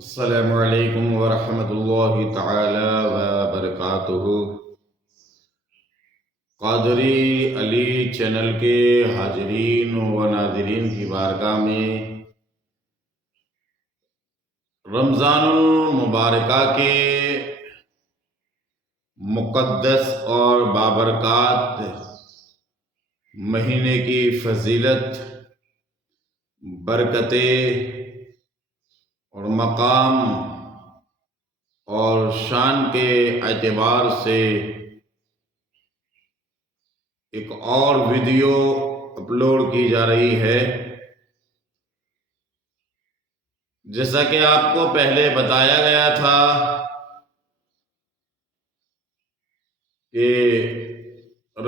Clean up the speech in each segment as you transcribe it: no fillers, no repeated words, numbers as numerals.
السلام علیکم ورحمۃ اللہ تعالی وبرکاتہ۔ قادری علی چینل کے حاضرین و ناظرین کی بارگاہ میں رمضان المبارکہ کے مقدس اور بابرکات مہینے کی فضیلت، برکتیں اور مقام اور شان کے اعتبار سے ایک اور ویڈیو اپلوڈ کی جا رہی ہے۔ جیسا کہ آپ کو پہلے بتایا گیا تھا کہ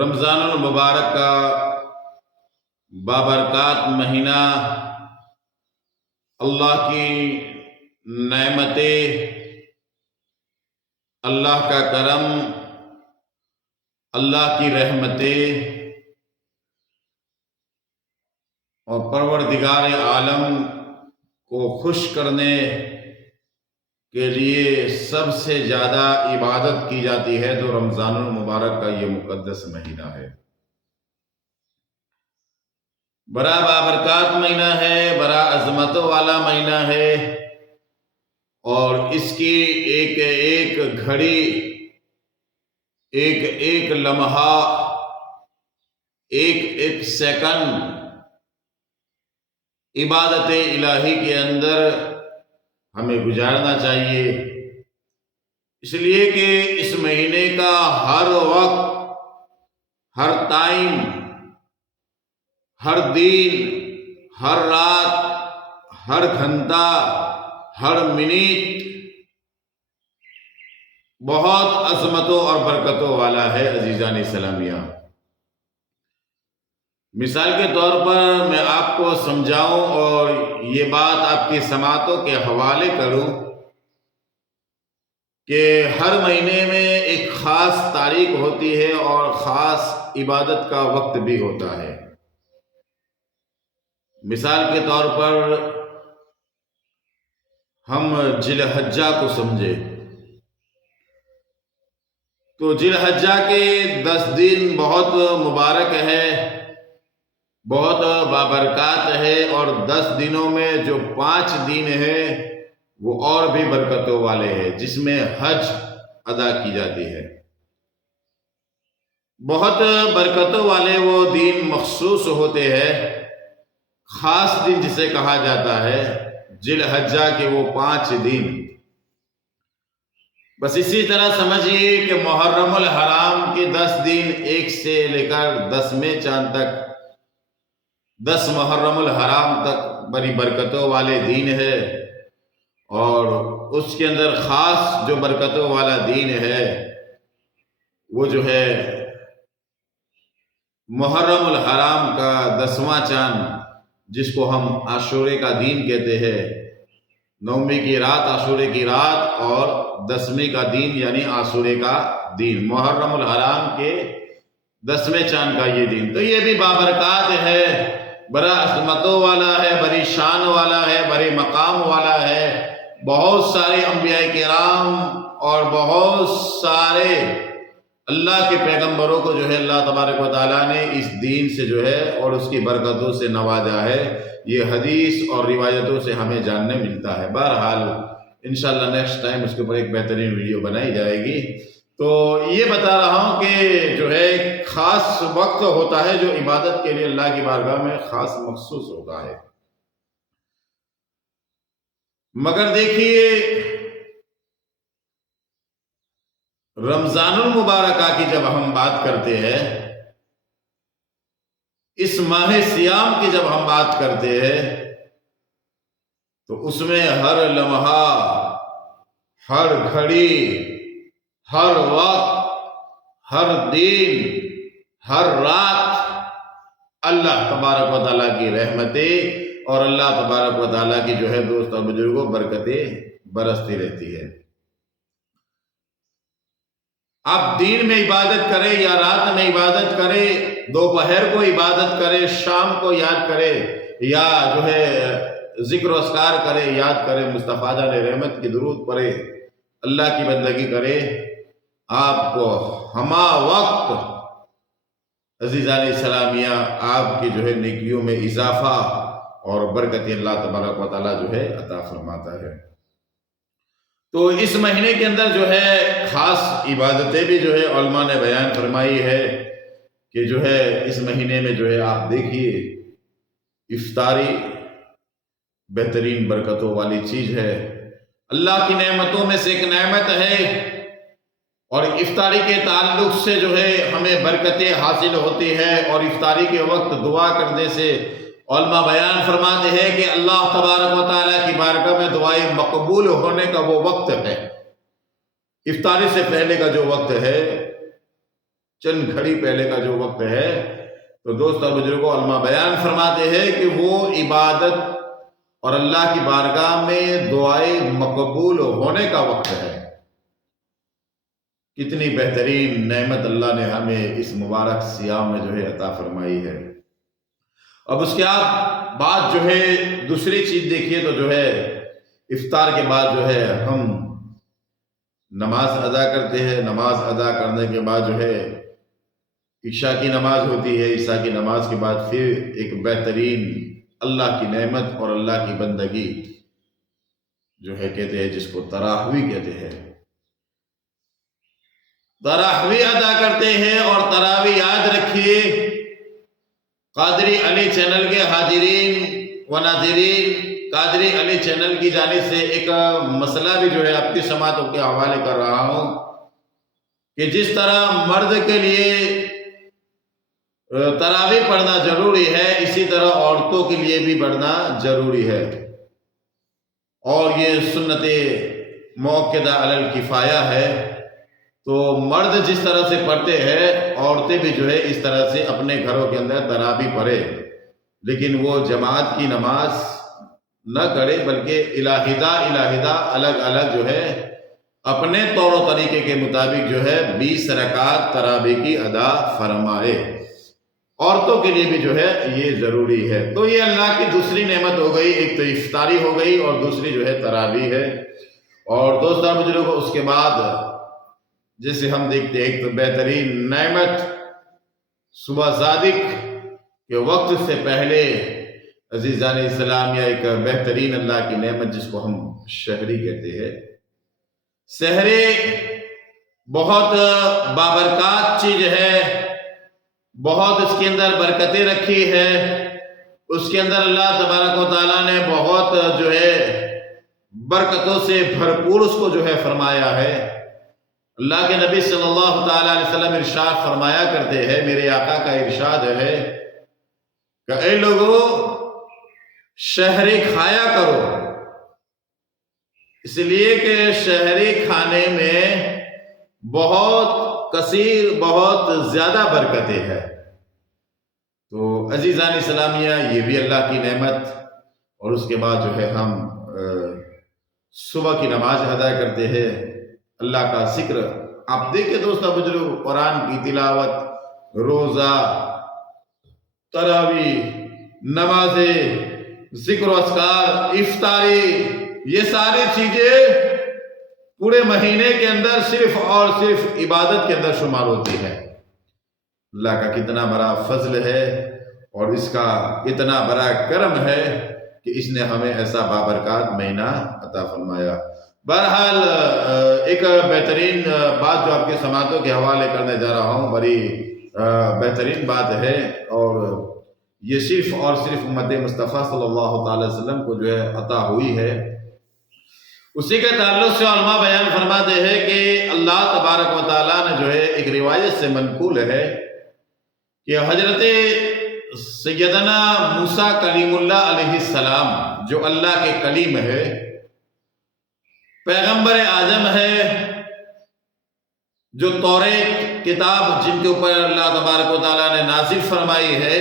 رمضان المبارک کا بابرکات مہینہ اللہ کی نعمتیں، اللہ کا کرم، اللہ کی رحمتیں اور پروردگار عالم کو خوش کرنے کے لیے سب سے زیادہ عبادت کی جاتی ہے، تو رمضان المبارک کا یہ مقدس مہینہ ہے۔ بڑا بابرکات مہینہ ہے، بڑا عظمتوں والا مہینہ ہے، اور اس کی ایک ایک گھڑی، ایک ایک لمحہ، ایک ایک سیکنڈ عبادت الہی کے اندر ہمیں گزارنا چاہیے، اس لیے کہ اس مہینے کا ہر وقت، ہر ٹائم، ہر دن، ہر رات، ہر گھنٹہ، ہر منٹ بہت عظمتوں اور برکتوں والا ہے۔ عزیزان اسلامیہ، مثال کے طور پر میں آپ کو سمجھاؤں اور یہ بات آپ کی سماعتوں کے حوالے کروں کہ ہر مہینے میں ایک خاص تاریخ ہوتی ہے اور خاص عبادت کا وقت بھی ہوتا ہے۔ مثال کے طور پر ہم ذی الحجہ کو سمجھے تو ذی الحجہ کے 10 دن بہت مبارک ہے، بہت بابرکات ہے، اور 10 دنوں میں جو 5 دن ہے وہ اور بھی برکتوں والے ہیں، جس میں حج ادا کی جاتی ہے۔ بہت برکتوں والے وہ دن مخصوص ہوتے ہیں، خاص دن جسے کہا جاتا ہے ذی الحجہ کے وہ 5 دن۔ بس اسی طرح سمجھیے کہ محرم الحرام کے 10 دن، 1 سے لے کر 10ویں چاند تک، 10 محرم الحرام تک بڑی برکتوں والے دن ہے، اور اس کے اندر خاص جو برکتوں والا دن ہے وہ جو ہے محرم الحرام کا 10واں چاند، جس کو ہم عاشورے کا دن کہتے ہیں۔ 9ویں کی رات عاشورے کی رات، اور 10ویں کا دن یعنی عاشورے کا دن، محرم الحرام کے 10ویں چاند کا یہ دن، تو یہ بھی بابرکات ہے، بڑا عظمتوں والا ہے، بڑی شان والا ہے، بڑے مقام والا ہے۔ بہت سارے انبیاء کرام اور بہت سارے اللہ کے پیغمبروں کو جو ہے اللہ تبارک و تعالیٰ نے اس دین سے جو ہے اور اس کی برکتوں سے نوازا ہے۔ یہ حدیث اور روایتوں سے ہمیں جاننے ملتا ہے۔ بہرحال انشاءاللہ نیکسٹ ٹائم اس کے اوپر ایک بہترین ویڈیو بنائی جائے گی۔ تو یہ بتا رہا ہوں کہ جو ہے خاص وقت ہوتا ہے جو عبادت کے لیے اللہ کی بارگاہ میں خاص مخصوص ہوتا ہے۔ مگر دیکھیے، رمضان المبارکہ کی جب ہم بات کرتے ہیں، اس ماہ سیام کی جب ہم بات کرتے ہیں، تو اس میں ہر لمحہ، ہر گھڑی، ہر وقت، ہر دن، ہر رات اللہ تبارک و تعالیٰ کی رحمتیں اور اللہ تبارک و تعالیٰ کی جو ہے دوست اور بزرگوں برکتیں برستی رہتی ہے۔ آپ دن میں عبادت کریں یا رات میں عبادت کریں، دوپہر کو عبادت کرے، شام کو یاد کرے، یا جو ہے ذکر و اذکار کرے، یاد کرے، مصطفیٰ جان رحمت کی درود پڑھے، اللہ کی بندگی کرے، آپ کو ہما وقت عزیزان اسلامیہ آپ کی جو ہے نیکیوں میں اضافہ اور برکت اللہ تبارک و تعالیٰ جو ہے عطا فرماتا ہے۔ تو اس مہینے کے اندر جو ہے خاص عبادتیں بھی جو ہے علماء نے بیان فرمائی ہے کہ جو ہے اس مہینے میں جو ہے آپ دیکھیے افطاری بہترین برکتوں والی چیز ہے، اللہ کی نعمتوں میں سے ایک نعمت ہے، اور افطاری کے تعلق سے جو ہے ہمیں برکتیں حاصل ہوتی ہے، اور افطاری کے وقت دعا کرنے سے علماء بیان فرماتے ہیں کہ اللہ تبارک و تعالیٰ کی بارگاہ میں دعائیں مقبول ہونے کا وہ وقت ہے، افطاری سے پہلے کا جو وقت ہے، چند گھڑی پہلے کا جو وقت ہے، تو دوست اور بزرگوں علماء بیان فرماتے ہیں کہ وہ عبادت اور اللہ کی بارگاہ میں دعائیں مقبول ہونے کا وقت ہے۔ کتنی بہترین نعمت اللہ نے ہمیں اس مبارک صیام میں جو ہے عطا فرمائی ہے۔ اب اس کے بعد جو ہے دوسری چیز دیکھیے تو جو ہے افطار کے بعد جو ہے ہم نماز ادا کرتے ہیں، نماز ادا کرنے کے بعد جو ہے عشاء کی نماز ہوتی ہے، عشاء کی نماز کے بعد پھر ایک بہترین اللہ کی نعمت اور اللہ کی بندگی جو ہے کہتے ہیں جس کو تراویح کہتے ہیں، تراویح ادا کرتے ہیں۔ اور تراویح یاد رکھیے قادری علی چینل کے حاضرین و ناظرین، قادری علی چینل کی جانب سے ایک مسئلہ بھی جو ہے آپ کی سماعتوں کے حوالے کر رہا ہوں کہ جس طرح مرد کے لیے تراویح پڑھنا ضروری ہے، اسی طرح عورتوں کے لیے بھی پڑھنا ضروری ہے، اور یہ سنت مؤکدہ علی الکفایہ ہے۔ تو مرد جس طرح سے پڑھتے ہیں عورتیں بھی جو ہے اس طرح سے اپنے گھروں کے اندر تراویح پڑھے، لیکن وہ جماعت کی نماز نہ کرے بلکہ الہدہ الگ الگ جو ہے اپنے طور و طریقے کے مطابق جو ہے 20 رکعت تراویح کی ادا فرمائے۔ عورتوں کے لیے بھی جو ہے یہ ضروری ہے۔ تو یہ اللہ کی دوسری نعمت ہو گئی، ایک تو افطاری ہو گئی اور دوسری جو ہے تراویح ہے۔ اور دوستان بزرگوں اس کے بعد جیسے ہم دیکھتے ہیں ایک تو بہترین نعمت صبح صادق کے وقت سے پہلے عزیزان اسلامیہ ایک بہترین اللہ کی نعمت جس کو ہم شہری کہتے ہیں۔ سحری بہت بابرکات چیز ہے، بہت اس کے اندر برکتیں رکھی ہے، اس کے اندر اللہ تبارک و تعالیٰ نے بہت جو ہے برکتوں سے بھرپور اس کو جو ہے فرمایا ہے۔ اللہ کے نبی صلی اللہ تعالیٰ علیہ وسلم ارشاد فرمایا کرتے ہیں، میرے آقا کا ارشاد ہے کہ اے لوگو شہری کھایا کرو، اس لیے کہ شہری کھانے میں بہت کثیر بہت زیادہ برکتیں ہیں۔ تو عزیزان اسلامیہ یہ بھی اللہ کی نعمت، اور اس کے بعد جو ہے ہم صبح کی نماز ادا کرتے ہیں، اللہ کا ذکر۔ آپ دیکھیں دوستو بزرگ، قرآن کی تلاوت، روزہ، تراویح، نمازیں، ذکر و اذکار، افطاری، یہ ساری چیزیں پورے مہینے کے اندر صرف اور صرف عبادت کے اندر شمار ہوتی ہے۔ اللہ کا کتنا بڑا فضل ہے اور اس کا کتنا بڑا کرم ہے کہ اس نے ہمیں ایسا بابرکات مہینہ عطا فرمایا۔ بہرحال ایک بہترین بات جو آپ کے سماعتوں کے حوالے کرنے جا رہا ہوں، بڑی بہترین بات ہے، اور یہ صرف اور صرف امت مصطفیٰ صلی اللہ تعالی وسلم کو جو ہے عطا ہوئی ہے۔ اسی کے تعلق سے علماء بیان فرماتے ہیں کہ اللہ تبارک و تعالیٰ نے جو ہے ایک روایت سے منقول ہے کہ حضرت سیدنا موسیٰ کلیم اللہ علیہ السلام جو اللہ کے کلیم ہے، پیغمبر اعظم ہے، جو توریت کتاب جن کے اوپر اللہ تبارک و تعالیٰ نے نازل فرمائی ہے،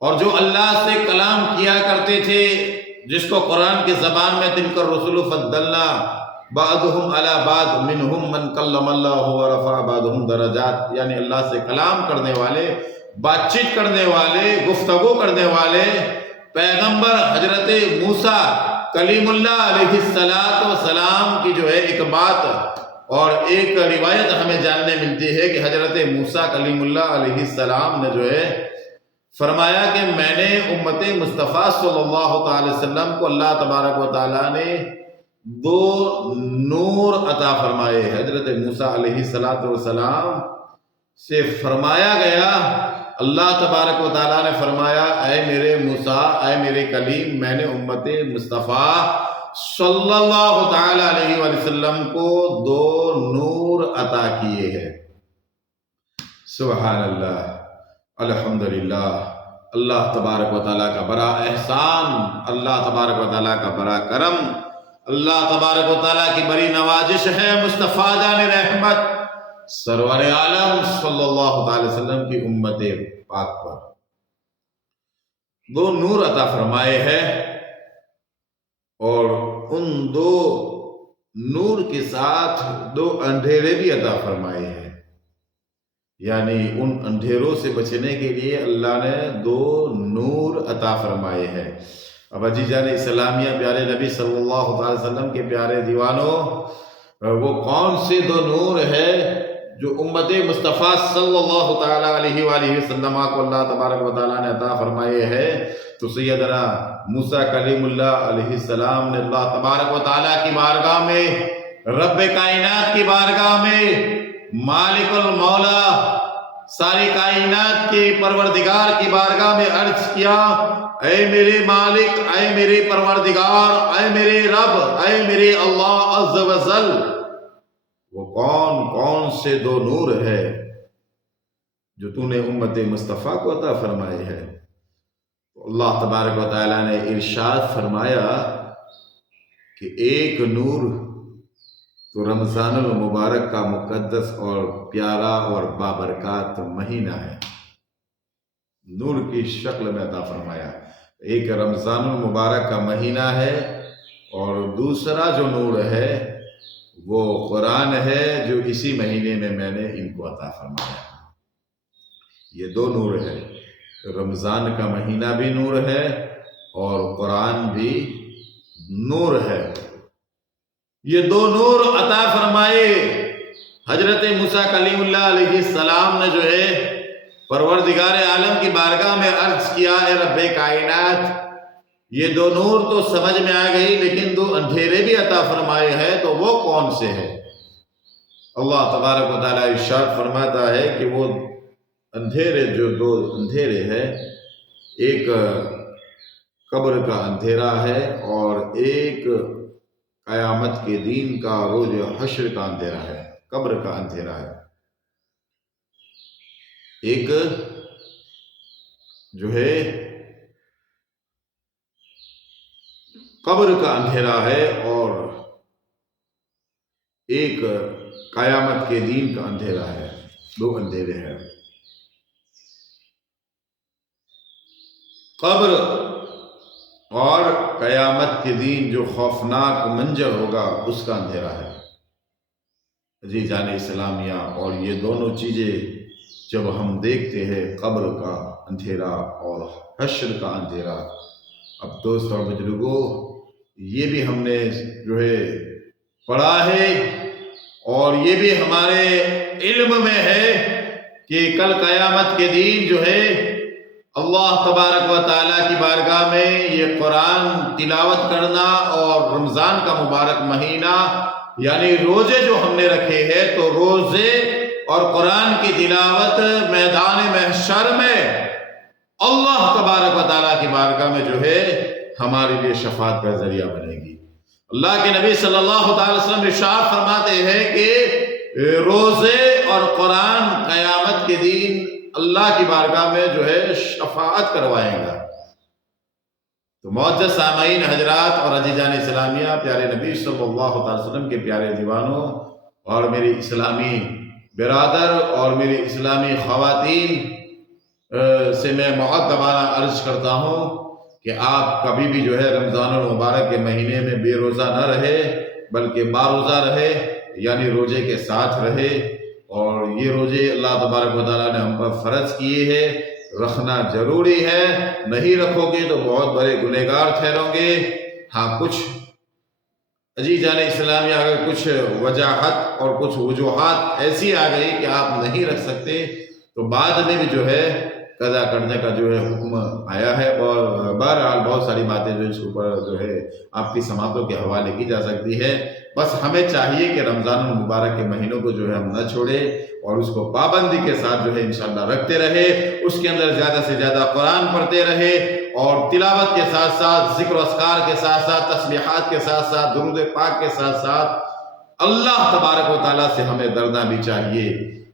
اور جو اللہ سے کلام کیا کرتے تھے، جس کو قرآن کی زبان میں تلک الرسل فضلنا بعضهم علی بعض منہم من کلم اللہ ورفع بعضهم درجات، یعنی اللہ سے کلام کرنے والے، بات چیت کرنے والے، گفتگو کرنے والے پیغمبر حضرت موسیٰ کلیم اللہ علیہ السلام کی جو ہے ایک بات اور ایک روایت ہمیں جاننے ملتی ہے کہ حضرت موسیٰ کلیم اللہ علیہ السلام نے جو ہے فرمایا کہ میں نے امت مصطفیٰ صلی اللہ تعالی وسلم کو اللہ تبارک و تعالیٰ نے 2 نور عطا فرمائے۔ حضرت موسیٰ علیہ السلام سے فرمایا گیا، اللہ تبارک و تعالیٰ نے فرمایا اے میرے موسیٰ، اے میرے کلیم، میں نے امت مصطفیٰ صلی اللہ تعالی علیہ وسلم کو 2 نور عطا کیے ہیں۔ سبحان اللہ، الحمدللہ، اللہ تبارک و تعالیٰ کا بڑا احسان، اللہ تبارک و تعالیٰ کا بڑا کرم، اللہ تبارک و تعالیٰ کی بڑی نوازش ہے مصطفیٰ جان رحمت سرور عالم صلی اللہ تعالی وسلم کی امت پاک پر 2 نور عطا فرمائے ہیں، اور ان 2 نور کے ساتھ 2 اندھیرے بھی عطا فرمائے ہیں، یعنی ان اندھیروں سے بچنے کے لیے اللہ نے 2 نور عطا فرمائے ہیں۔ اب عزیزان اسلامیہ، پیارے نبی صلی اللہ علیہ وسلم کے پیارے دیوانوں، وہ کون سے 2 نور ہے جو امت مصطفیٰ صلی اللہ تعالی علیہ وآلہ وسلم کو اللہ تبارک و تعالیٰ نے عطا فرمائے ہیں؟ تو سیدنا موسیٰ کلیم اللہ علیہ السلام نے اللہ تبارک و تعالیٰ کی بارگاہ میں، رب کائنات کی بارگاہ میں، مالک المولا ساری کائنات کے پروردگار کی بارگاہ میں عرض کیا، اے میرے مالک، اے میرے پروردگار، اے میرے رب، اے میرے اللہ عز و جل، وہ کون سے 2 نور ہے جو تو نے امت مصطفیٰ کو عطا فرمائے ہیں؟ اللہ تبارک و تعالیٰ نے ارشاد فرمایا کہ ایک نور تو رمضان المبارک کا مقدس اور پیارا اور بابرکات مہینہ ہے، نور کی شکل میں عطا فرمایا۔ ایک رمضان المبارک کا مہینہ ہے، اور دوسرا جو نور ہے وہ قرآن ہے، جو اسی مہینے میں میں نے ان کو عطا فرمایا۔ یہ 2 نور ہے، رمضان کا مہینہ بھی نور ہے اور قرآن بھی نور ہے۔ یہ 2 نور عطا فرمائے حضرت موسیٰ کلیم اللہ علیہ السلام نے جو ہے پروردگار عالم کی بارگاہ میں عرض کیا، اے رب کائنات، یہ 2 نور تو سمجھ میں آ گئی، لیکن 2 اندھیرے بھی عطا فرمائے ہیں، تو وہ کون سے ہیں؟ اللہ تبارک و تعالیٰ ارشاد فرماتا ہے کہ وہ اندھیرے، جو 2 اندھیرے ہیں، ایک قبر کا اندھیرا ہے اور ایک قیامت کے دن کا روز حشر کا اندھیرا ہے۔ قبر کا اندھیرا ہے، ایک جو ہے قبر کا اندھیرا ہے اور ایک قیامت کے دن کا اندھیرا ہے، 2 اندھیرے ہیں۔ قبر اور قیامت کے دن جو خوفناک منظر ہوگا اس کا اندھیرا ہے عزیزان اسلامیہ، اور یہ دونوں چیزیں جب ہم دیکھتے ہیں، قبر کا اندھیرا اور حشر کا اندھیرا، اب دوست اور بزرگوں، یہ بھی ہم نے جو ہے پڑھا ہے اور یہ بھی ہمارے علم میں ہے کہ کل قیامت کے دن جو ہے اللہ تبارک و تعالیٰ کی بارگاہ میں یہ قرآن تلاوت کرنا، اور رمضان کا مبارک مہینہ یعنی روزے جو ہم نے رکھے ہیں، تو روزے اور قرآن کی تلاوت میدان محشر میں اللہ تبارک و تعالیٰ کی بارگاہ میں جو ہے ہمارے لیے شفاعت کا ذریعہ بنے گی۔ اللہ کے نبی صلی اللہ تعالی وسلم ارشاد فرماتے ہیں کہ روزے اور قرآن قیامت کے دن اللہ کی بارگاہ میں جو ہے شفاعت کروائے گا۔ تو معزز سامعین حضرات اور عزیزان اسلامیہ، پیارے نبی صلی اللہ تعالی وسلم کے پیارے دیوانوں، اور میری اسلامی برادر اور میری اسلامی خواتین سے میں مؤدبانہ عرض کرتا ہوں کہ آپ کبھی بھی جو ہے رمضان المبارک کے مہینے میں بے روزہ نہ رہے، بلکہ باروزہ رہے، یعنی روزے کے ساتھ رہے۔ اور یہ روزے اللہ تبارک و تعالیٰ نے ہم پر فرض کیے ہیں، رکھنا ضروری ہے، نہیں رکھو گے تو بہت بڑے گنہگار ٹھہرو گے۔ ہاں کچھ عزیزان اسلامیہ اگر کچھ وجاہت اور کچھ وجوہات ایسی آ گئی کہ آپ نہیں رکھ سکتے تو بعد میں بھی جو ہے قضا کرنے کا جو ہے حکم آیا ہے، اور بہرحال بہت ساری باتیں جو اس اوپر جو ہے آپ کی سماعتوں کے حوالے کی جا سکتی ہے۔ بس ہمیں چاہیے کہ رمضان المبارک کے مہینوں کو جو ہے ہم نہ چھوڑے اور اس کو پابندی کے ساتھ جو ہے انشاءاللہ رکھتے رہے، اس کے اندر زیادہ سے زیادہ قرآن پڑھتے رہے، اور تلاوت کے ساتھ ساتھ ذکر و اذکار کے ساتھ ساتھ تسبیحات کے ساتھ ساتھ درود پاک کے ساتھ ساتھ اللہ تبارک و تعالیٰ سے ہمیں ڈرنا بھی چاہیے۔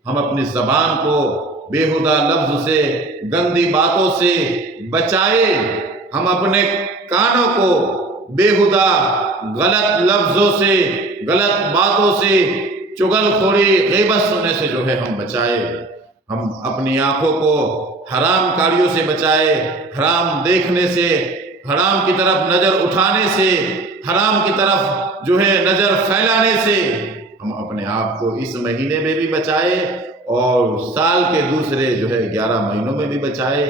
ہم اپنی زبان کو بےہودہ لفظ سے، گندی باتوں سے بچائے، ہم اپنے کانوں کو بےہودہ غلط لفظوں سے، غلط باتوں سے، چغل خوری، غیبت سننے سے جو ہے ہم بچائے، ہم اپنی آنکھوں کو حرام کاریوں سے بچائے، حرام دیکھنے سے، حرام کی طرف نظر اٹھانے سے، حرام کی طرف جو ہے نظر پھیلانے سے ہم اپنے آپ کو اس مہینے میں بھی بچائے اور سال کے دوسرے جو ہے 11 مہینوں میں بھی بچائے۔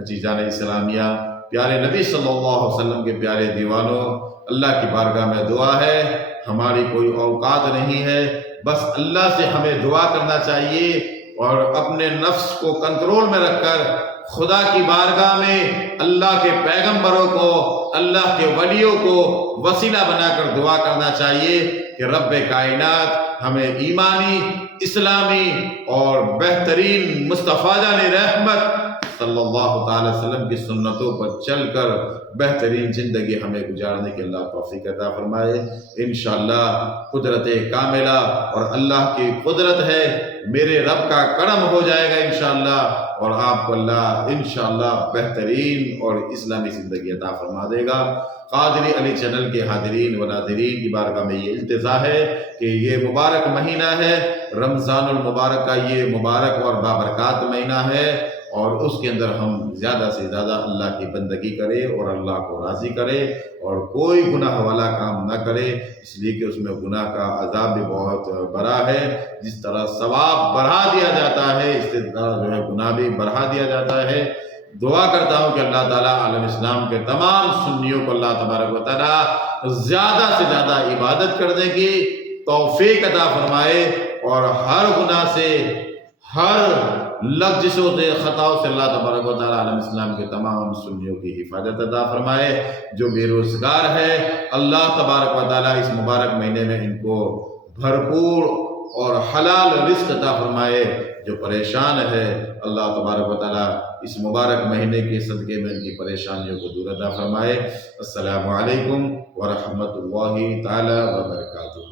عزیزان اسلامیہ، پیارے نبی صلی اللہ علیہ وسلم کے پیارے دیوانوں، اللہ کی بارگاہ میں دعا ہے، ہماری کوئی اوقات نہیں ہے، بس اللہ سے ہمیں دعا کرنا چاہیے اور اپنے نفس کو کنٹرول میں رکھ کر خدا کی بارگاہ میں اللہ کے پیغمبروں کو، اللہ کے ولیوں کو وسیلہ بنا کر دعا کرنا چاہیے کہ رب کائنات ہمیں ایمانی، اسلامی اور بہترین مصطفیٰ جان رحمت صلی اللہ تعالی وسلم کی سنتوں پر چل کر بہترین زندگی ہمیں گزارنے کے اللہ توفیق عطا فرمائے۔ انشاءاللہ قدرت کاملہ اور اللہ کی قدرت ہے، میرے رب کا کرم ہو جائے گا انشاءاللہ، اور آپ کو اللہ انشاءاللہ بہترین اور اسلامی زندگی عطا فرما دے گا۔ قادری علی چینل کے حاضرین و ناظرین کی بارگاہ میں یہ التجا ہے کہ یہ مبارک مہینہ ہے، رمضان المبارک کا یہ مبارک اور بابرکات مہینہ ہے، اور اس کے اندر ہم زیادہ سے زیادہ اللہ کی بندگی کرے اور اللہ کو راضی کرے اور کوئی گناہ والا کام نہ کرے، اس لیے کہ اس میں گناہ کا عذاب بھی بہت بڑا ہے۔ جس طرح ثواب بڑھا دیا جاتا ہے، اس طرح جو ہے گناہ بھی بڑھا دیا جاتا ہے۔ دعا کرتا ہوں کہ اللہ تعالیٰ عالم اسلام کے تمام سنیوں کو اللہ تبارک و تعالیٰ زیادہ سے زیادہ عبادت کرنے کی توفیق عطا فرمائے، اور ہر گناہ سے، ہر لغزشوں سے، خطاؤں سے اللہ تبارک و تعالیٰ عالم اسلام کے تمام سنیوں کی حفاظت عطا فرمائے۔ جو بے روزگار ہے اللہ تبارک و تعالیٰ اس مبارک مہینے میں ان کو بھرپور اور حلال رزق عطا فرمائے۔ جو پریشان ہے اللہ تبارک و تعالیٰ اس مبارک مہینے کے صدقے میں ان کی پریشانیوں کو دور عطا فرمائے۔ السلام علیکم ورحمۃ اللہ تعالیٰ وبرکاتہ۔